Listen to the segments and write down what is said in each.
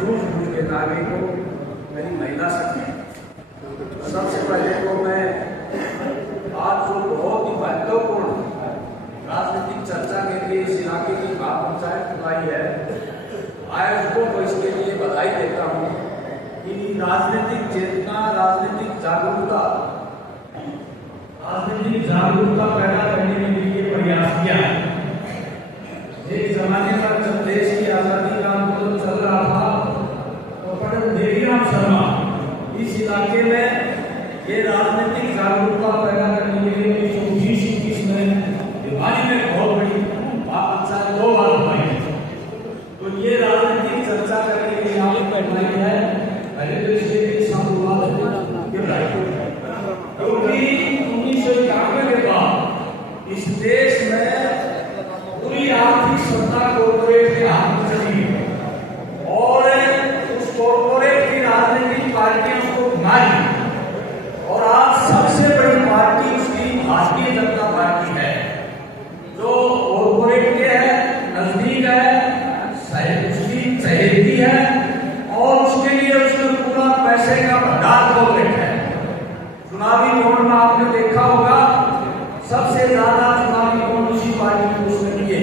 सूझबूझ के नागरिकों मेरी महिला शक्ति। सबसे पहले तो मैं आज जो बहुत ही महत्वपूर्ण राजनीतिक चर्चा के लिए इस इलाके की बात पंचायत बुलाई है, आयोजकों को इसके लिए बधाई देता हूँ कि राजनीतिक चेतना, राजनीतिक जागरूकता पैदा करने के लिए प्रयास किया है। एक जमाने पर जब देश की आजादी का आंदोलन चल रहा था तो पंडित देवीराम शर्मा इस इलाके में ये राजनीतिक जागरूकता पैदा करने के लिए 1920 में दिवाली में बहुत बड़ी पंचायत 2 बार बनाई है। तो ये राजनीतिक चर्चा करने के लिए यहाँ बैठाई है। पहले तो इसके लिए क्योंकि 1991 के बाद इस देश में पूरी आर्थिक सत्ता कॉर्पोरेट के हाथ में चली है और उस कॉर्पोरेट की राजनीतिक पार्टियों को घुमाई और आज सबसे बड़ी पार्टी उसकी भारतीय जनता पार्टी है, जो कॉर्पोरेट के है, नजदीक है, उसकी चहेती है और उसके लिए उसने पूरा पैसे का भंडार खोल रखा है। चुनावी दौड़ में आपने देखा होगा सबसे ज्यादा चुनावी वोट उसी पार्टी को उसने दिए।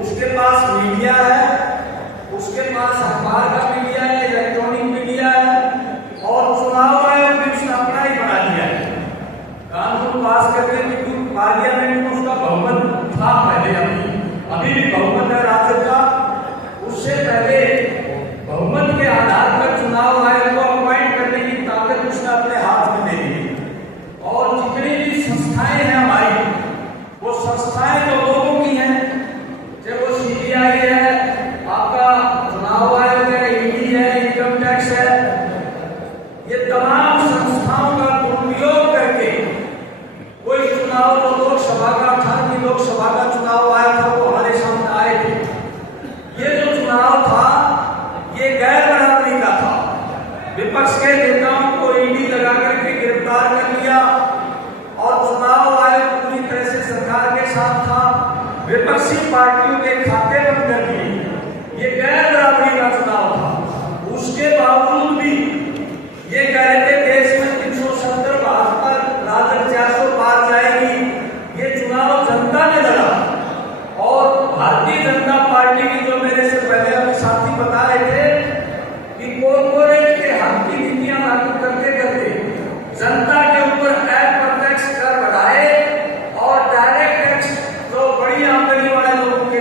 उसके पास मीडिया है, उसके पास अखबार का मीडिया है, इलेक्ट्रॉनिक मीडिया है और चुनाव आयोग ने उसने अपना ही बना दिया है। कानून पास करके बिल्कुल पार्लियामेंट में उसका बहुमत था पहले, अभी भी बहुमत है राज्य का। उससे पहले बहुमत के आधार पर चुनाव आयोग को अपॉइंट करने की ताकत उसने अपने हाथ में ले ली। और जितनी भी संस्थाएं हैं हमारी, वो संस्थाएं तो लोगों की हैं, चाहे वो सीबीआई है, आपका चुनाव आयोग है, ईडी है, इनकम टैक्स है, ये तमाम संस्थाओं का दुरुपयोग करके कोई चुनाव तो लोकसभा का 18वीं लोकसभा का चुनाव आया था, वो हमारे सामने आए थे। ये जो चुनाव था ये गैर बराबरी का था। विपक्ष के नेताओं को ईडी लगा करके गिरफ्तार कर लिया और चुनाव आयोग पूरी तरह से सरकार के साथ था। विपक्षी पार्टियों के खाते बंद कर दिए। ये गैर बराबरी का चुनाव था। उसके बावजूद भी ये कह रहे थे देश में 370 भाजपा राजद 400 पार जाएगी। ये चुनाव जनता ने लड़ा और भारतीय जनता पार्टी की, जो मेरे से पहले अपने साथी बता रहे थे कि कॉर्पोरेट के हक की नीतियां लागू करते करते जनता के ऊपर अप्रत्यक्ष कर बढ़ाए और डायरेक्ट टैक्स जो बड़ी आमदनी वाले लोगों के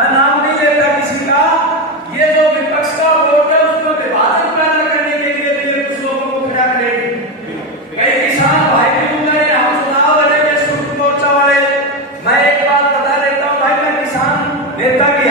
मैं नाम नहीं लेता किसी का, ये जो विपक्ष का वोट है उसमें विभाजन पैदा करने के लिए कुछ लोगों को खड़ा करेगी। कई किसान भाई भी होंगे, हम चुनाव लड़ेंगे सुप्रीम मोर्चा वाले। मैं एक बात बता देता हूँ भाई, मैं किसान नेता की